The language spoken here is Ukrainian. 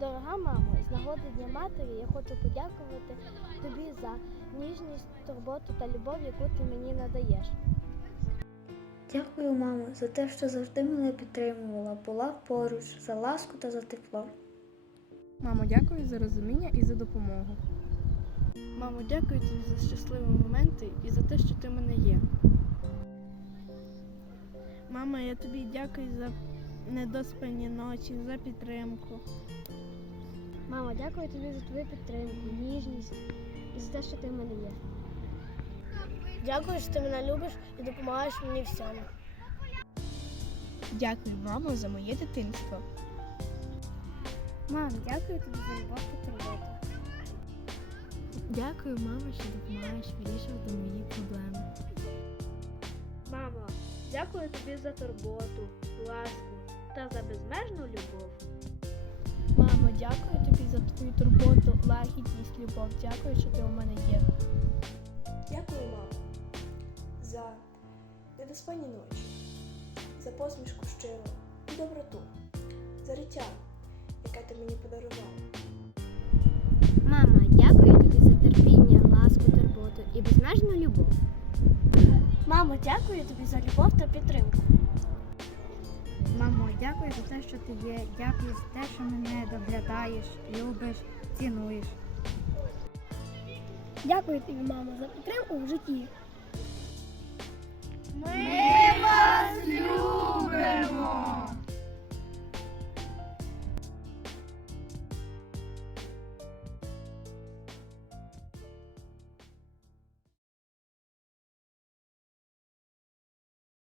Дорога мамо, з нагоди Дня матері я хочу подякувати тобі за ніжність, турботу та любов, яку ти мені надаєш. Дякую, мамо, за те, що завжди мене підтримувала, була поруч, за ласку та за тепло. Мамо, дякую за розуміння і за допомогу. Мамо, дякую тобі за щасливі моменти і за те, що ти в мене є. Мама, я тобі дякую за недоспані ночі, за підтримку. Мама, дякую тобі за твою підтримку, ніжність і за те, що ти в мене є. Дякую, що ти мене любиш і допомагаєш мені всьому. Дякую, мамо, за моє дитинство. Мам, дякую тобі за любов та турботу. Дякую, мамо, що допомагаєш вирішувати мої проблеми. Мамо, дякую тобі за турботу, ласку та за безмежну любов. Мамо, дякую тобі за твою турботу, лагідність, любов. Дякую, що ти у мене є. Дякую, мамо, за недоспані ночі, за посмішку щиру і доброту, за життя, яке ти мені подарувала. Мама, дякую тобі за терпіння, ласку, турботу і безмежну любов. Мамо, дякую тобі за любов та підтримку. Мамо, дякую за те, що ти є. Дякую за те, що мене доглядаєш, любиш, цінуєш. Дякую тобі, мамо, за підтримку в житті. Ми